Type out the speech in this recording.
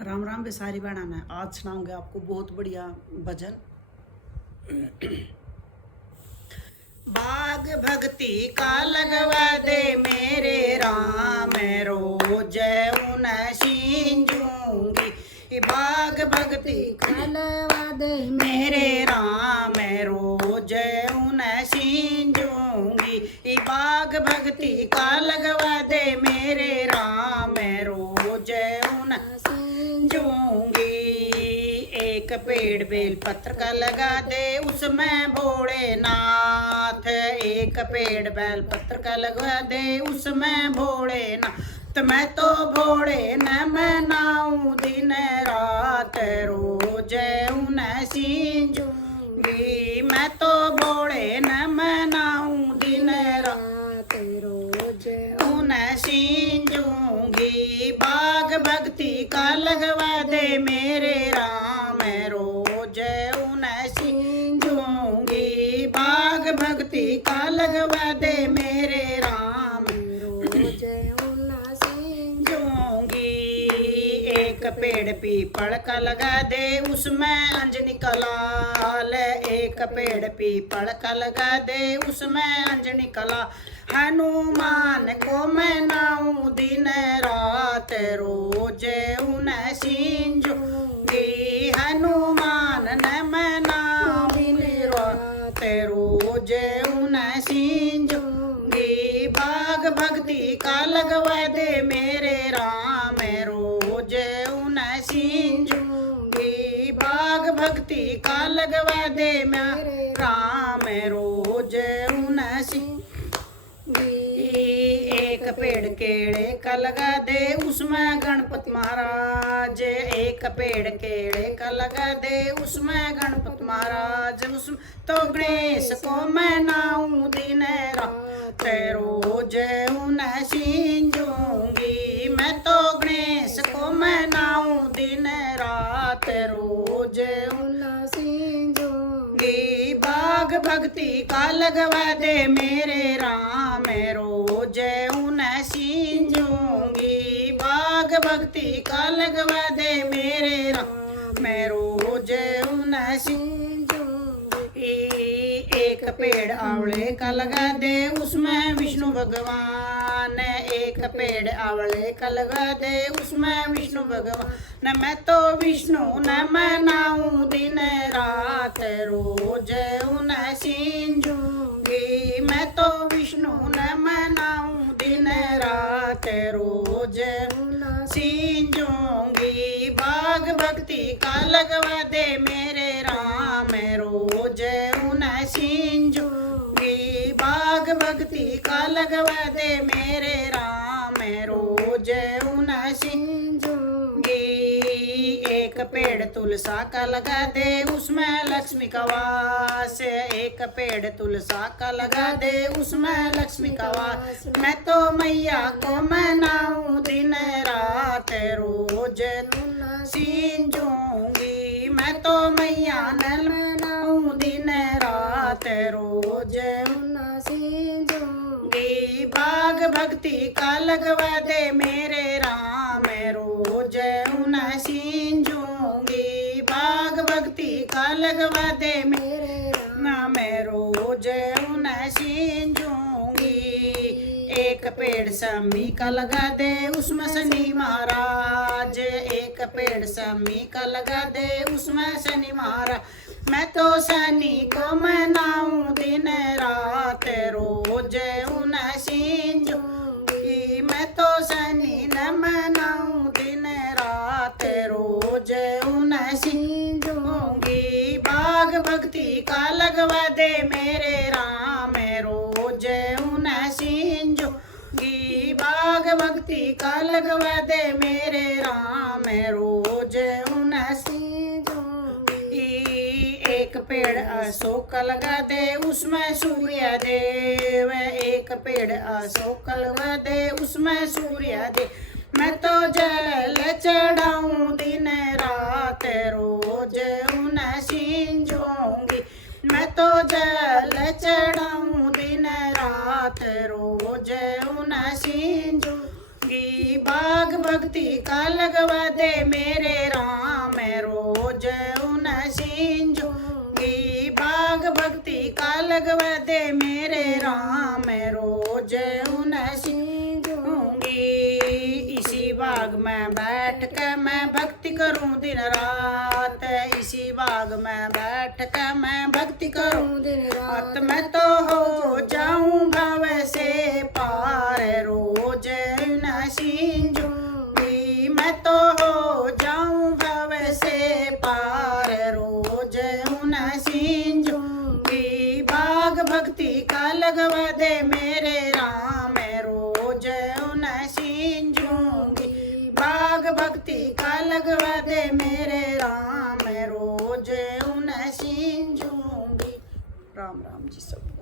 राम राम बेसारी बहना मैं आज सुनाऊंगे आपको बहुत बढ़िया भजन। बाग भक्ति का लगवा दे मेरे राम रोज उन सींजूंगी। बाग भक्ति का लगवा दे मेरे राम रोज उन सींजूंगी। बाग भक्ति का लगवा दे मेरे राम रोज उन सींजूंगी। एक पेड़ बेल पत्र का लगा दे उसमें भोलेनाथ। एक पेड़ बेल पत्र का लगा दे उसमें भोलेनाथ। तो मैं तो भोले न मनाऊं दिन रात रोज उन सींजूंगी। मैं तो भोले न मनाऊं दिन रात रोज उन सींजूंगी। बाग भक्ति का लगवा दे मेरे राम रोज उन सींजूंगी। बाग भक्ति का लगवा दे मेरे राम रोज उन सींजूंगी। एक पेड़ पीपल का लगा दे उसमें अंजनी का लाल। एक पेड़ पीपल का लगा दे उसमें अंजनी का लाल। हनुमान को मैं नाऊं दिन रात रोज उन सींजूंगी। हनुमान न मैं नाऊं दिन रात रोज उन सींजूंगी। बाग भक्ति का लगवा दे मेरे राम रोज उन सींजूंगी। बाग भक्ति का लगवा दे मेरे राम रोज उन एक पेड़ केले का लगा दे उसमें गणपति महाराज। एक पेड़ केले का लगा दे उसमें गणपति महाराज। उसमें तो गणेश को मैं नाऊं दिन रात रोज उन सींजूंगी। मैं तो गणेश को मैं नाऊं दिन रात रोज उन सींजूंगी। बाग भक्ति का लगवा दे मेरे राम रोज उन सींजूंगी। बाग भक्ति का लगवा दे मेरे राम रोज उन सींजूंगी। एक पेड़ आंवले का लगा दे उसमें विष्णु भगवान। एक पेड़ आंवले का लगा दे उसमें विष्णु भगवान। मैं तो विष्णु न मनाऊं दिन रात रोज उन सींजूंगी। मैं तो विष्णु न मनाऊं दिन रात रोज उन सींजूंगी। बाग भक्ति का लगवा दे मेरे राम रोज उन सींजूंगी। बाग भक्ति का लगवा दे मेरे राम रोज उन सींजूंगी। एक पेड़ तुलसा का लगा दे उसमें लक्ष्मी का वास। एक पेड़ तुलसा का लगा दे उसमें लक्ष्मी का वास। मैं तो मैया को मनाऊं दिन रात रोज उन सींजूंगी। मैं तो मैया न मनाऊं दिन रात रोज उन सींजूंगी। बाग भक्ति का लगवा दे मेरे राम रोज उन सींजूंगी। बाग भक्ति का लगवा दे मेरे राम रोज उन सींजूंगी। एक पेड़ समी का लगा दे उसमें शनि महाराज। एक पेड़ समी का लगा दे उसमें शनि महाराज। मैं तो शनि को मनाऊं दिन रात रोज उन सींजूंगी। मैं तो शनि न मनाऊं दिन रात रोज उन सींजूंगी। बाग भक्ति का लगवा दे मेरे राम रोज उन सींजूंगी। बाग भक्ति का लगवा दे मेरे राम रोज उन सींजूंगी। एक पेड़ अशोक का लगा दे उसमें सूर्य देव। एक पेड़ अशोक का लगा दे उसमें सूर्य देव। मैं तो जल चढ़ाऊं दिन रात रोज उन सींजूंगी। मैं तो जल चढ़ाऊं दिन रात रोज उन सींजूंगी। बाग भक्ति का लगवा दे मेरे राम, मैं रोज उन सींचूंगी। बाग भक्ति का लगवा दे मेरे राम, मैं रोज उन सींचूंगी। इसी बाग में बैठ के मैं भक्ति करूं दिन रात, इसी बाग में बैठ के मैं भक्ति करूं दिन रात। मैं तो हो जाऊं भव से पार, रोज न सींचूंगी। मैं तो हो जाऊं भव से पार, रोज न सींचूंगी। बाग भक्ति का लगवा दे मेरे राम, मैं रोज न सींचूंगी। बाग भक्ति का लगवा दे मेरे राम, मैं रोज उन सींचूंगी। राम राम जी सब।